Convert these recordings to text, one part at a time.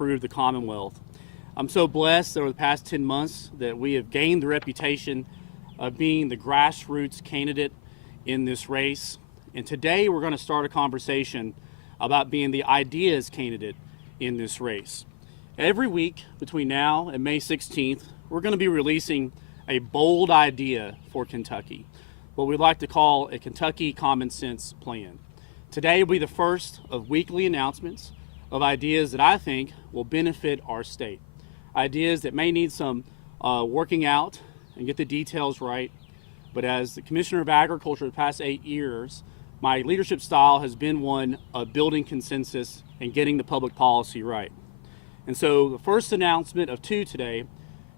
improve the Commonwealth. I'm so blessed over the past 10 months that we have gained the reputation of being the grassroots candidate in this race. And today we're going to start a conversation about being the ideas candidate in this race. Every week between now and May 16th, we're going to be releasing a bold idea for Kentucky, what we like to call a Kentucky Common Sense Plan. Today will be the first of weekly announcements of ideas that I think will benefit our state. Ideas that may need some working out and get the details right. But as the Commissioner of Agriculture the past 8 years, my leadership style has been one of building consensus and getting the public policy right. And so the first announcement of two today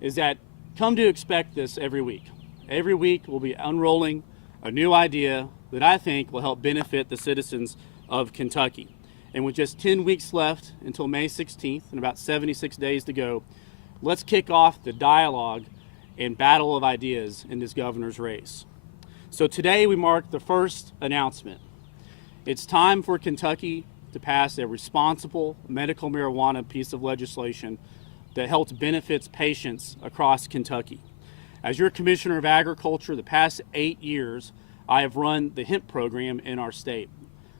is that come to expect this every week. Every week we'll be unrolling a new idea that I think will help benefit the citizens of Kentucky. And with just 10 weeks left until May 16th and about 76 days to go, let's kick off the dialogue and battle of ideas in this governor's race. So today we mark the first announcement. It's time for Kentucky to pass a responsible medical marijuana piece of legislation that helps benefits patients across Kentucky. As your Commissioner of Agriculture the past 8 years, I have run the hemp program in our state.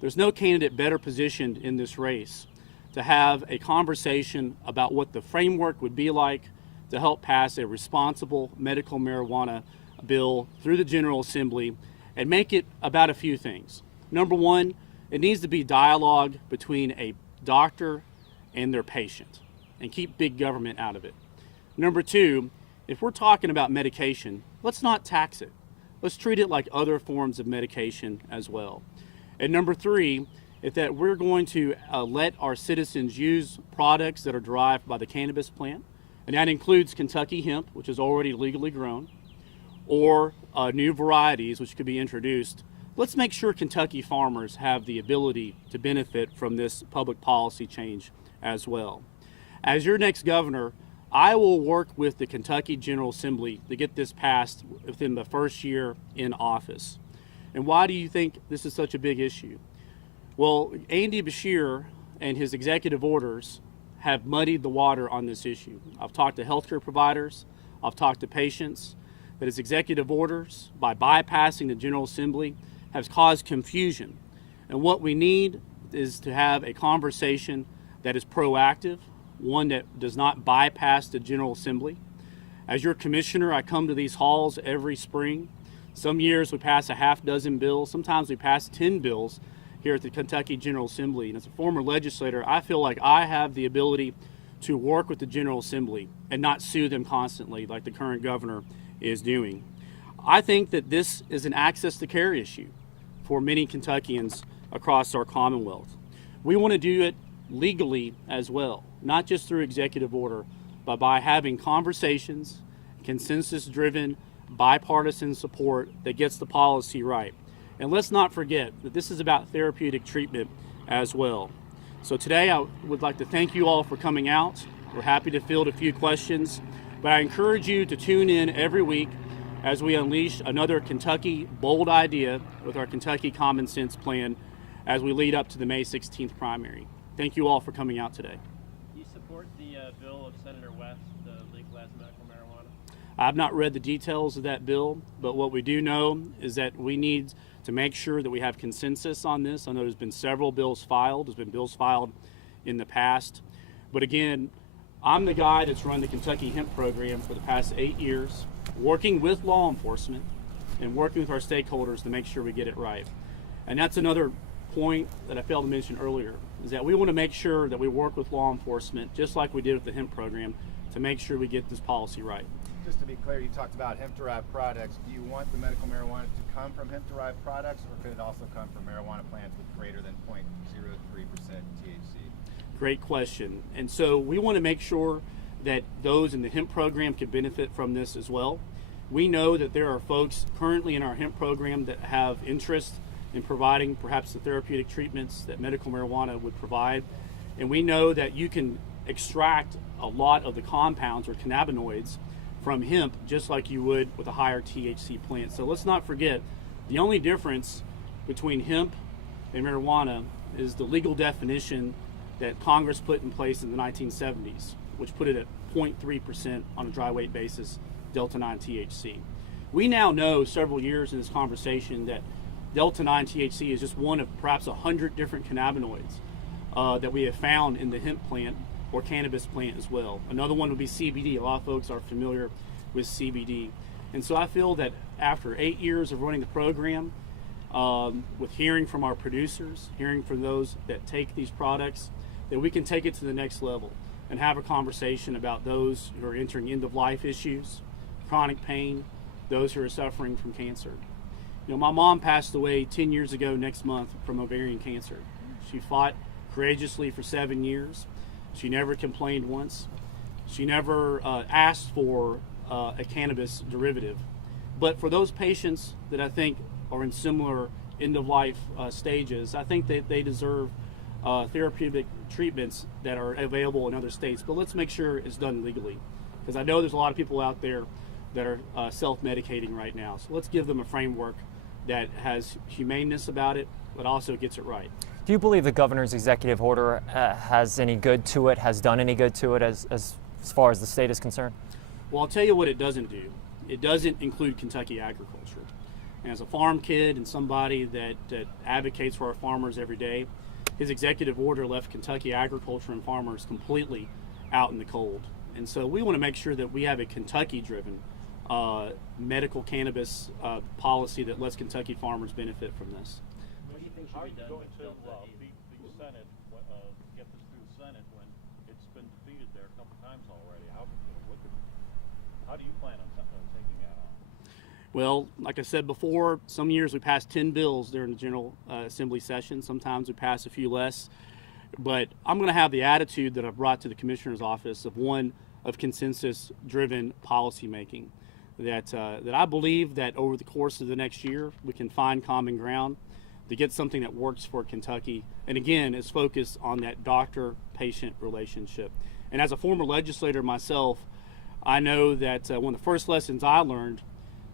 There's no candidate better positioned in this race to have a conversation about what the framework would be like to help pass a responsible medical marijuana bill through the General Assembly and make it about a few things. Number one, it needs to be dialogue between a doctor and their patient and keep big government out of it. Number two, if we're talking about medication, let's not tax it. Let's treat it like other forms of medication as well. And number three, is that we're going to let our citizens use products that are derived by the cannabis plant, and that includes Kentucky hemp, which is already legally grown, or new varieties which could be introduced. Let's make sure Kentucky farmers have the ability to benefit from this public policy change as well. As your next governor, I will work with the Kentucky General Assembly to get this passed within the first year in office. And why do you think this is such a big issue? Well, Andy Beshear and his executive orders have muddied the water on this issue. I've talked to healthcare providers, I've talked to patients, that his executive orders, by bypassing the General Assembly, has caused confusion. And what we need is to have a conversation that is proactive, one that does not bypass the General Assembly. As your commissioner, I come to these halls every spring. Some years we pass a half dozen bills, sometimes we pass 10 bills here at the Kentucky General Assembly. And as a former legislator, I feel like I have the ability to work with the General Assembly and not sue them constantly like the current governor is doing. I think that this is an access to care issue for many Kentuckians across our Commonwealth. We want to do it legally as well, not just through executive order, but by having conversations, consensus-driven, bipartisan support that gets the policy right. And let's not forget that this is about therapeutic treatment as well. So today I would like to thank you all for coming out. We're happy to field a few questions, but I encourage you to tune in every week as we unleash another Kentucky bold idea with our Kentucky Common Sense Plan as we lead up to the May 16th primary. Thank you all for coming out today. Do you support the bill of Senator West to legalize medical marijuana? I've not read the details of that bill, but what we do know is that we need to make sure that we have consensus on this. I know there's been several bills filed. There's been bills filed in the past. But again, I'm the guy that's run the Kentucky hemp program for the past 8 years, working with law enforcement and working with our stakeholders to make sure we get it right. And that's another point that I failed to mention earlier, is that we want to make sure that we work with law enforcement, just like we did with the hemp program, to make sure we get this policy right. Just to be clear, you talked about hemp-derived products. Do you want the medical marijuana to come from hemp-derived products, or could it also come from marijuana plants with greater than 0.03% THC? Great question. And so we want to make sure that those in the hemp program can benefit from this as well. We know that there are folks currently in our hemp program that have interest in providing perhaps the therapeutic treatments that medical marijuana would provide. And we know that you can extract a lot of the compounds or cannabinoids from hemp just like you would with a higher THC plant. So let's not forget, the only difference between hemp and marijuana is the legal definition that Congress put in place in the 1970s, which put it at 0.3% on a dry weight basis, Delta-9 THC. We now know several years in this conversation that Delta-9 THC is just one of perhaps 100 different cannabinoids that we have found in the hemp plant or cannabis plant as well. Another one would be CBD. A lot of folks are familiar with CBD. And so I feel that after 8 years of running the program, with hearing from our producers, hearing from those that take these products, that we can take it to the next level and have a conversation about those who are entering end-of-life issues, chronic pain, those who are suffering from cancer. You know, my mom passed away 10 years ago next month from ovarian cancer. She fought courageously for 7 years. She never complained once. She never asked for a cannabis derivative. But for those patients that I think are in similar end-of-life stages, I think that they deserve therapeutic treatments that are available in other states. But let's make sure it's done legally, because I know there's a lot of people out there that are self-medicating right now. So let's give them a framework that has humaneness about it, but also gets it right. Do you believe the governor's executive order has any good to it, has done any good to it as far as the state is concerned? Well, I'll tell you what it doesn't do. It doesn't include Kentucky agriculture. And as a farm kid and somebody that advocates for our farmers every day, his executive order left Kentucky agriculture and farmers completely out in the cold. And so we want to make sure that we have a Kentucky-driven medical cannabis policy that lets Kentucky farmers benefit from this. What do you think should be done with Delta 8? Beat the Senate, get this through the Senate when it's been defeated there a couple times already. How do you plan on taking that on? Well, like I said before, some years we pass 10 bills during the General Assembly session. Sometimes we pass a few less. But I'm going to have the attitude that I've brought to the Commissioner's office of one of consensus-driven policymaking. That I believe that over the course of the next year, we can find common ground to get something that works for Kentucky. And again, is focused on that doctor-patient relationship. And as a former legislator myself, I know that one of the first lessons I learned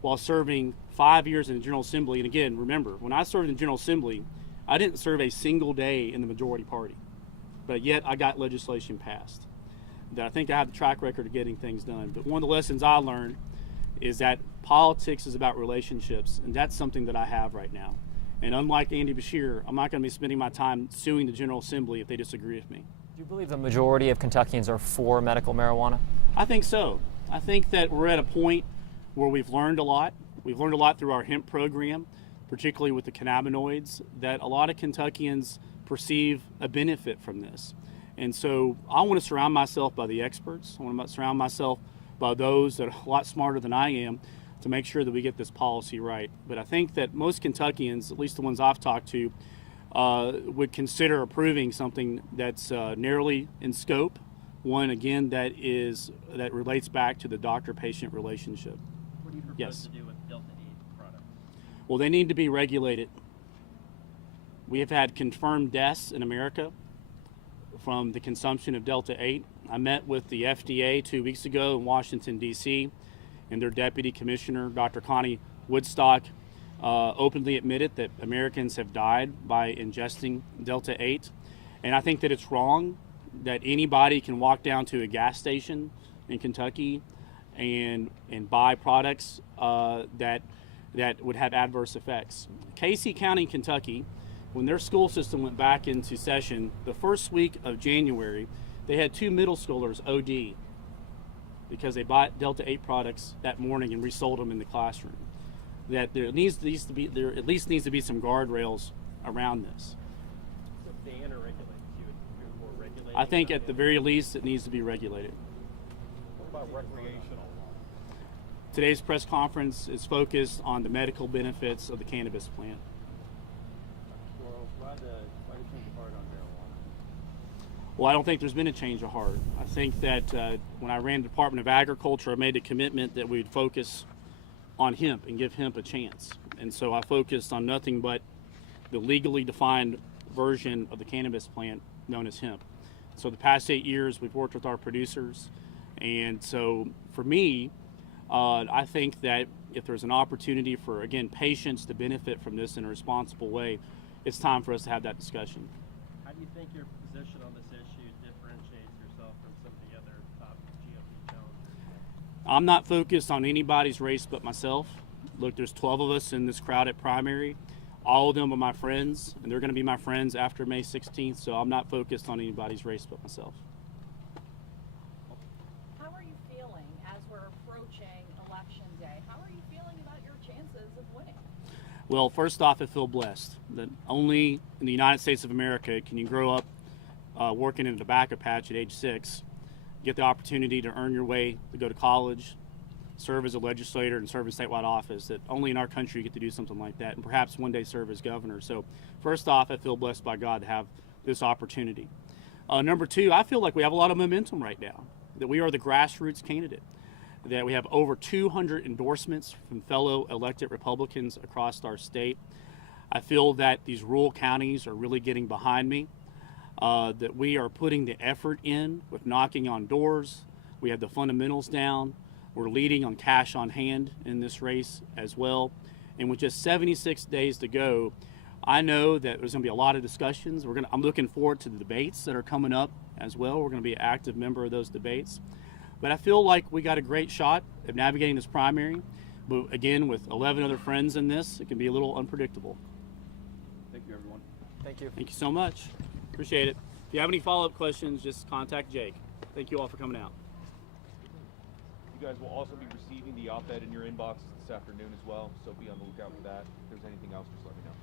while serving 5 years in the General Assembly, and again, remember, when I served in the General Assembly, I didn't serve a single day in the majority party, but yet I got legislation passed. That I think I have the track record of getting things done. But one of the lessons I learned is that politics is about relationships, and that's something that I have right now. And unlike Andy Beshear, I'm not going to be spending my time suing the General Assembly if they disagree with me. Do you believe the majority of Kentuckians are for medical marijuana? I think so. I think that we're at a point where we've learned a lot. We've learned a lot through our hemp program, particularly with the cannabinoids, that a lot of Kentuckians perceive a benefit from this. And so I want to surround myself by the experts. I want to surround myself by those that are a lot smarter than I am to make sure that we get this policy right. But I think that most Kentuckians, at least the ones I've talked to, would consider approving something that's narrowly in scope. One, again, that relates back to the doctor-patient relationship. What do you propose to do with Delta 8 products? Well, they need to be regulated. We have had confirmed deaths in America from the consumption of Delta 8. I met with the FDA 2 weeks ago in Washington, D.C., and their Deputy Commissioner, Dr. Connie Woodstock, openly admitted that Americans have died by ingesting Delta 8. And I think that it's wrong that anybody can walk down to a gas station in Kentucky and buy products that would have adverse effects. Casey County, Kentucky, when their school system went back into session, the first week of January, they had 2 middle schoolers OD because they bought Delta 8 products that morning and resold them in the classroom. That there at least needs to be some guardrails around this. So ban or regulate? You would more regulate? I think at the very least it needs to be regulated. What about recreational? Today's press conference is focused on the medical benefits of the cannabis plant. Well, why the change of heart on marijuana? Well, I don't think there's been a change of heart. I think that when I ran the Department of Agriculture, I made a commitment that we'd focus on hemp and give hemp a chance. And so I focused on nothing but the legally defined version of the cannabis plant known as hemp. So the past 8 years, we've worked with our producers. And so for me, I think that if there's an opportunity for, again, patients to benefit from this in a responsible way, it's time for us to have that discussion. How do you think your position on this issue I'm not focused on anybody's race but myself. Look, there's 12 of us in this crowded primary. All of them are my friends, and they're going to be my friends after May 16th, so I'm not focused on anybody's race but myself. How are you feeling as we're approaching Election Day? How are you feeling about your chances of winning? Well, first off, I feel blessed that only in the United States of America can you grow up working in a tobacco patch at age 6, get the opportunity to earn your way to go to college, serve as a legislator, and serve in statewide office. That only in our country you get to do something like that, and perhaps one day serve as governor. So first off, I feel blessed by God to have this opportunity. Number two, I feel like we have a lot of momentum right now, that we are the grassroots candidate, that we have over 200 endorsements from fellow elected Republicans across our state. I feel that these rural counties are really getting behind me, that we are putting the effort in with knocking on doors. We have the fundamentals down. We're leading on cash on hand in this race as well. And with just 76 days to go, I know that there's going to be a lot of discussions. I'm looking forward to the debates that are coming up as well. We're going to be an active member of those debates. But I feel like we got a great shot of navigating this primary. But again, with 11 other friends in this, it can be a little unpredictable. Thank you, everyone. Thank you. Thank you so much. Appreciate it. If you have any follow-up questions, just contact Jake. Thank you all for coming out. You guys will also be receiving the op-ed in your inboxes this afternoon as well, so be on the lookout for that. If there's anything else, just let me know.